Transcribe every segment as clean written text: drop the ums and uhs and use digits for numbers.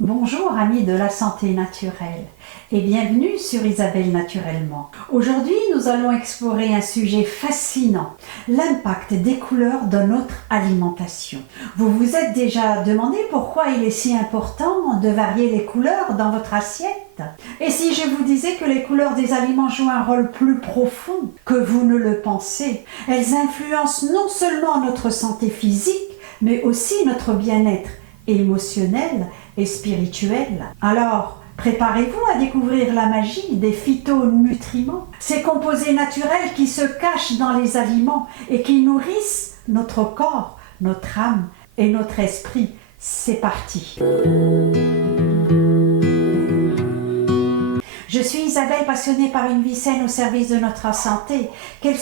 Bonjour amis de la santé naturelle et bienvenue sur Isabelle Naturellement. Aujourd'hui nous allons explorer un sujet fascinant, l'impact des couleurs dans notre alimentation. Vous vous êtes déjà demandé pourquoi il est si important de varier les couleurs dans votre assiette? Et si je vous disais que les couleurs des aliments jouent un rôle plus profond que vous ne le pensez? Elles influencent non seulement notre santé physique mais aussi notre bien-être émotionnel et spirituel. Alors, préparez-vous à découvrir la magie des phytonutriments, ces composés naturels qui se cachent dans les aliments et qui nourrissent notre corps, notre âme et notre esprit. C'est parti! Je suis Isabelle, passionnée par une vie saine au service de notre santé. Quelle que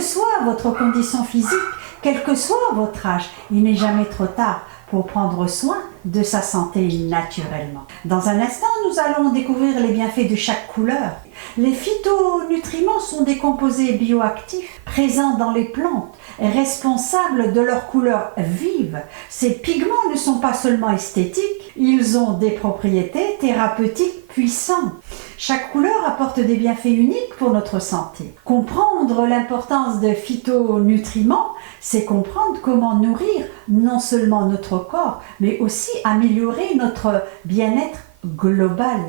soit votre condition physique, quel que soit votre âge, il n'est jamais trop tard pour prendre soin de sa santé naturellement. Dans un instant, nous allons découvrir les bienfaits de chaque couleur. Les phytonutriments sont des composés bioactifs présents dans les plantes et responsables de leur couleur vive. Ces pigments ne sont pas seulement esthétiques, ils ont des propriétés thérapeutiques puissantes. Chaque couleur apporte des bienfaits uniques pour notre santé. Comprendre l'importance des phytonutriments, c'est comprendre comment nourrir non seulement notre corps, mais aussi améliorer notre bien-être global.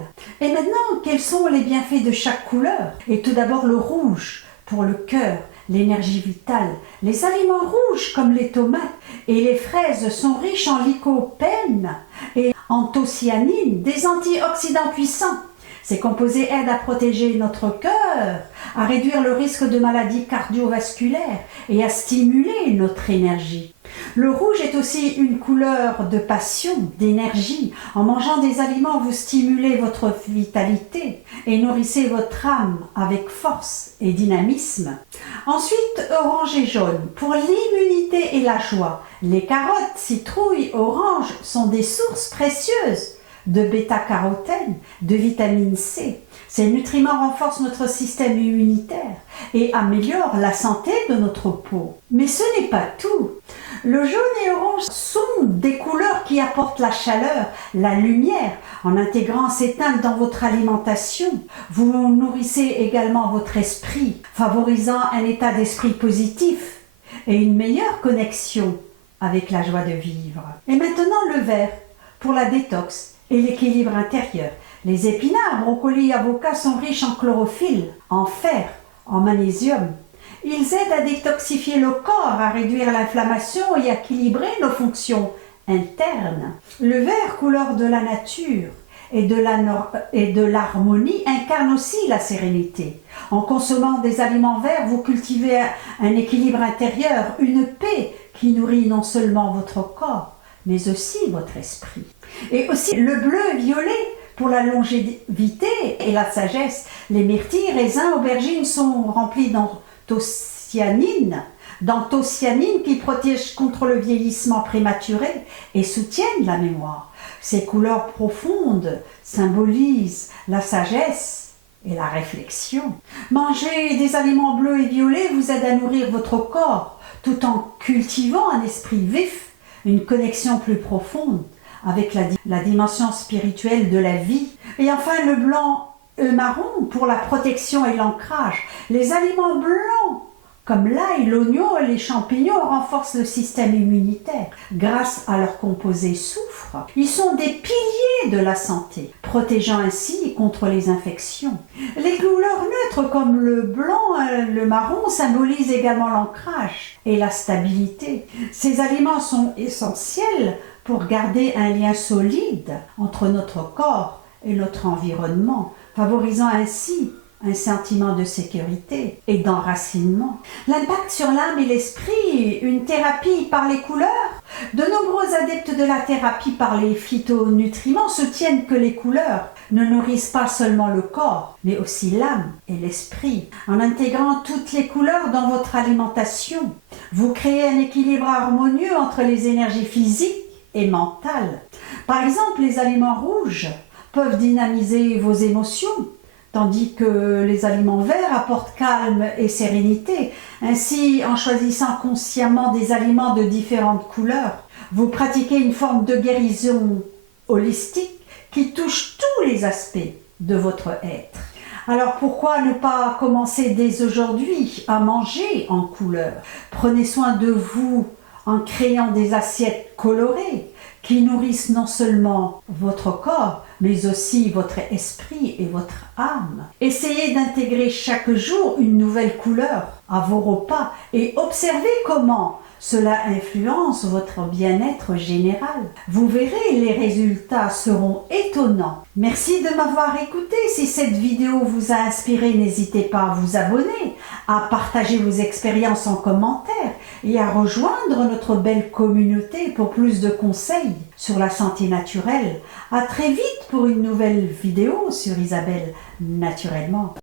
Et maintenant, quels sont les bienfaits de chaque couleur? Et tout d'abord le rouge pour le cœur, l'énergie vitale. Les aliments rouges comme les tomates et les fraises sont riches en lycopène et anthocyanine, des antioxydants puissants. Ces composés aident à protéger notre cœur, à réduire le risque de maladies cardiovasculaires et à stimuler notre énergie. Le rouge est aussi une couleur de passion, d'énergie. En mangeant des aliments, vous stimulez votre vitalité et nourrissez votre âme avec force et dynamisme. Ensuite, orange et jaune, pour l'immunité et la joie. Les carottes, citrouilles, oranges sont des sources précieuses de bêta-carotène, de vitamine C. Ces nutriments renforcent notre système immunitaire et améliorent la santé de notre peau. Mais ce n'est pas tout. Le jaune et orange sont des couleurs qui apportent la chaleur, la lumière. En intégrant ces teintes dans votre alimentation, vous nourrissez également votre esprit, favorisant un état d'esprit positif et une meilleure connexion avec la joie de vivre. Et maintenant le vert pour la détox et l'équilibre intérieur. Les épinards, brocolis et avocats sont riches en chlorophylle, en fer, en magnésium. Ils aident à détoxifier le corps, à réduire l'inflammation et à équilibrer nos fonctions internes. Le vert, couleur de la nature et de l'harmonie, incarne aussi la sérénité. En consommant des aliments verts, vous cultivez un équilibre intérieur, une paix qui nourrit non seulement votre corps, mais aussi votre esprit. Et aussi le bleu et violet pour la longévité et la sagesse. Les myrtilles, raisins, aubergines sont remplis d'anthocyanine qui protège contre le vieillissement prématuré et soutiennent la mémoire. Ces couleurs profondes symbolisent la sagesse et la réflexion. Manger des aliments bleus et violets vous aide à nourrir votre corps tout en cultivant un esprit vif, une connexion plus profonde avec la dimension spirituelle de la vie. Et enfin le blanc et marron pour la protection et l'ancrage. Les aliments blancs comme l'ail, l'oignon et les champignons renforcent le système immunitaire grâce à leur composé soufre. Ils sont des piliers de la santé, protégeant ainsi contre les infections. Les couleurs neutres comme le blanc et le marron symbolisent également l'ancrage et la stabilité. Ces aliments sont essentiels pour garder un lien solide entre notre corps et notre environnement, favorisant ainsi un sentiment de sécurité et d'enracinement. L'impact sur l'âme et l'esprit, une thérapie par les couleurs. De nombreux adeptes de la thérapie par les phytonutriments soutiennent que les couleurs ne nourrissent pas seulement le corps, mais aussi l'âme et l'esprit. En intégrant toutes les couleurs dans votre alimentation, vous créez un équilibre harmonieux entre les énergies physiques et mentales. Par exemple, les aliments rouges peuvent dynamiser vos émotions, tandis que les aliments verts apportent calme et sérénité. Ainsi, en choisissant consciemment des aliments de différentes couleurs, vous pratiquez une forme de guérison holistique qui touche tous les aspects de votre être. Alors pourquoi ne pas commencer dès aujourd'hui à manger en couleur? Prenez soin de vous en créant des assiettes colorées qui nourrissent non seulement votre corps, mais aussi votre esprit et votre âme. Essayez d'intégrer chaque jour une nouvelle couleur à vos repas et observez comment cela influence votre bien-être général. Vous verrez, les résultats seront étonnants. Merci de m'avoir écouté. Si cette vidéo vous a inspiré, n'hésitez pas à vous abonner, à partager vos expériences en commentaire et à rejoindre notre belle communauté pour plus de conseils sur la santé naturelle. À très vite pour une nouvelle vidéo sur Isabelle Naturellement.